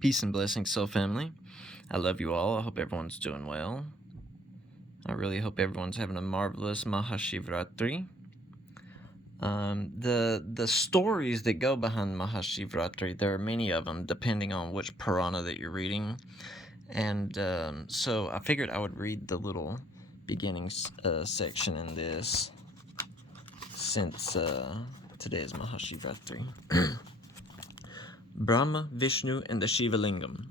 Peace and blessings, soul family. I love you all. I hope everyone's doing well. I really hope everyone's having a marvelous Mahashivratri. The stories that go behind Mahashivratri, there are many of them, depending on which Purana that you're reading. And so I figured I would read the little beginning section in this, since today is Mahashivratri. Brahma, Vishnu, and the Shiva Lingam.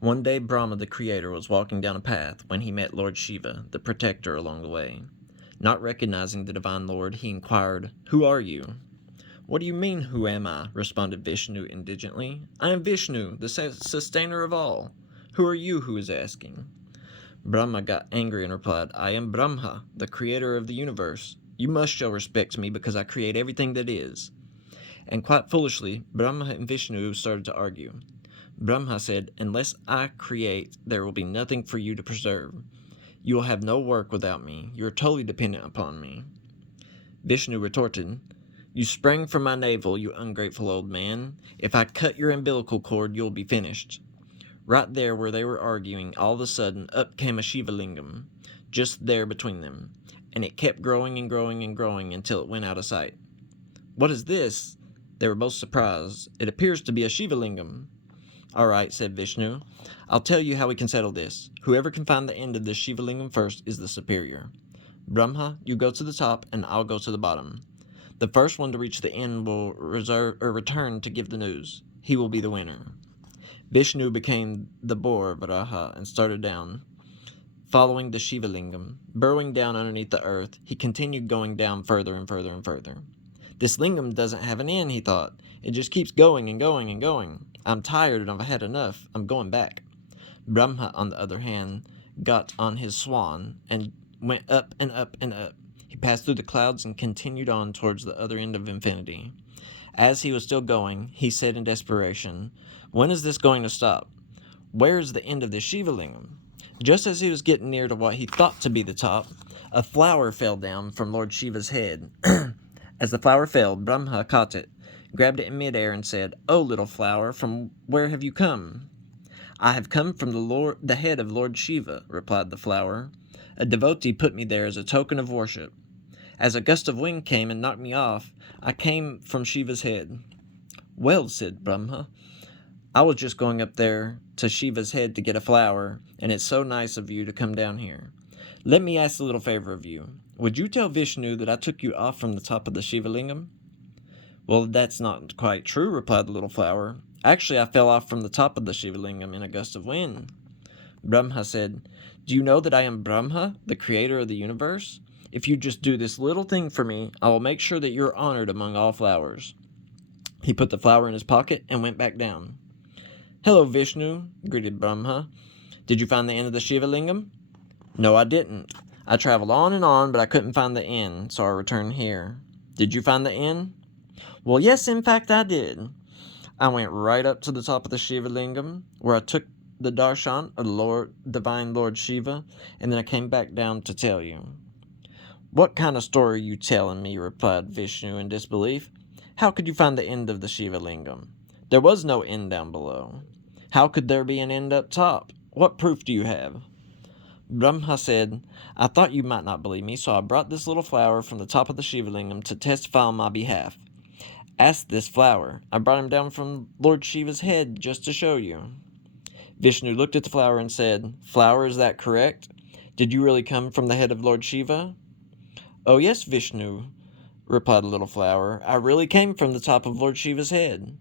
One day Brahma, the creator, was walking down a path when he met Lord Shiva, the protector, along the way. Not recognizing the divine lord, he inquired, "Who are you?" "What do you mean, who am I?" responded Vishnu indigently. "I am Vishnu, the sustainer of all. Who are you who is asking?" Brahma got angry and replied, "I am Brahma, the creator of the universe. You must show respect to me because I create everything that is." And quite foolishly, Brahma and Vishnu started to argue. Brahma said, "Unless I create, there will be nothing for you to preserve. You will have no work without me. You are totally dependent upon me." Vishnu retorted, "You sprang from my navel, you ungrateful old man. If I cut your umbilical cord, you will be finished." Right there where they were arguing, all of a sudden, up came a Shiva Lingam, just there between them, and it kept growing and growing and growing until it went out of sight. "What is this?" They were both surprised. "It appears to be a Shiva Lingam." "All right," said Vishnu. "I'll tell you how we can settle this. Whoever can find the end of this Shiva Lingam first is the superior. Brahma, you go to the top, and I'll go to the bottom. The first one to reach the end will return to give the news. He will be the winner." Vishnu became the boar Varaha and started down, following the Shiva Lingam. Burrowing down underneath the earth, he continued going down further and further and further. "This lingam doesn't have an end," he thought. "It just keeps going and going and going. I'm tired and I've had enough. I'm going back." Brahma, on the other hand, got on his swan and went up and up and up. He passed through the clouds and continued on towards the other end of infinity. As he was still going, he said in desperation, "When is this going to stop? Where is the end of this Shiva Lingam?" Just as he was getting near to what he thought to be the top, a flower fell down from Lord Shiva's head. As the flower fell, Brahma caught it, grabbed it in midair, and said, "Oh, little flower, from where have you come?" "I have come from the head of Lord Shiva," replied the flower. "A devotee put me there as a token of worship. As a gust of wind came and knocked me off, I came from Shiva's head." "Well," said Brahma, "I was just going up there to Shiva's head to get a flower, and it's so nice of you to come down here. Let me ask a little favor of you. Would you tell Vishnu that I took you off from the top of the Shiva Lingam?" "Well, that's not quite true," replied the little flower. "Actually, I fell off from the top of the Shiva Lingam in a gust of wind." Brahma said, "Do you know that I am Brahma, the creator of the universe? If you just do this little thing for me, I will make sure that you are honored among all flowers." He put the flower in his pocket and went back down. "Hello, Vishnu," greeted Brahma. "Did you find the end of the Shiva Lingam?" "No, I didn't. I traveled on, but I couldn't find the end, so I returned here." "Did you find the end?" "Well, yes, in fact, I did. I went right up to the top of the Shiva Lingam, where I took the darshan of the divine Lord Shiva, and then I came back down to tell you." "What kind of story are you telling me?" replied Vishnu in disbelief. "How could you find the end of the Shiva Lingam? There was no end down below. How could there be an end up top? What proof do you have?" Brahma said, "I thought you might not believe me, so I brought this little flower from the top of the Shiva Lingam to testify on my behalf. Ask this flower. I brought him down from Lord Shiva's head just to show you." Vishnu looked at the flower and said, "Flower, is that correct? Did you really come from the head of Lord Shiva?" "Oh, yes, Vishnu," replied the little flower. "I really came from the top of Lord Shiva's head."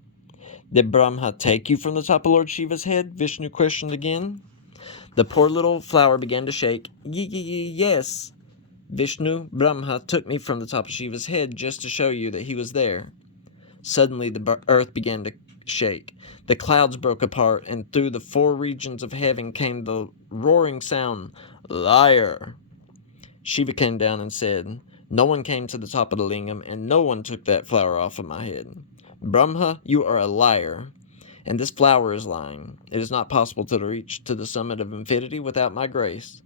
"Did Brahma take you from the top of Lord Shiva's head?" Vishnu questioned again. The poor little flower began to shake. Yes, Vishnu, Brahma took me from the top of Shiva's head just to show you that he was there." Suddenly the earth began to shake. The clouds broke apart, and through the four regions of heaven came the roaring sound, "Liar!" Shiva came down and said, "No one came to the top of the lingam, and no one took that flower off of my head. Brahma, you are a liar. And this flower is lying. It is not possible to reach to the summit of infinity without my grace.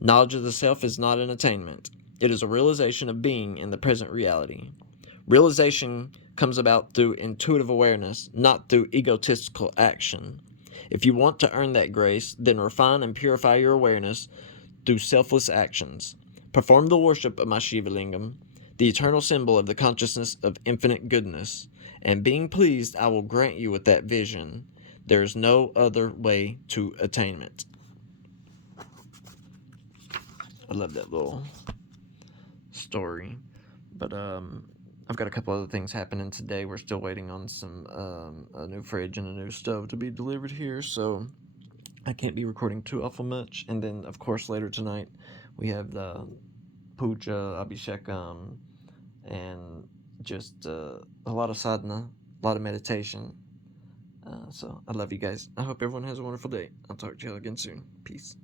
Knowledge of the self is not an attainment. It is a realization of being in the present reality. Realization comes about through intuitive awareness, not through egotistical action. If you want to earn that grace, then refine and purify your awareness through selfless actions. Perform the worship of my Shiva Lingam, the eternal symbol of the consciousness of infinite goodness, and being pleased, I will grant you with that vision. There is no other way to attainment. I love that little story. But I've got a couple other things happening today. We're still waiting on some a new fridge and a new stove to be delivered here, so I can't be recording too awful much. And then, of course, later tonight we have the puja, abhishekam, and just a lot of sadhana, a lot of meditation. So I love you guys. I hope everyone has a wonderful day. I'll talk to you all again soon. Peace.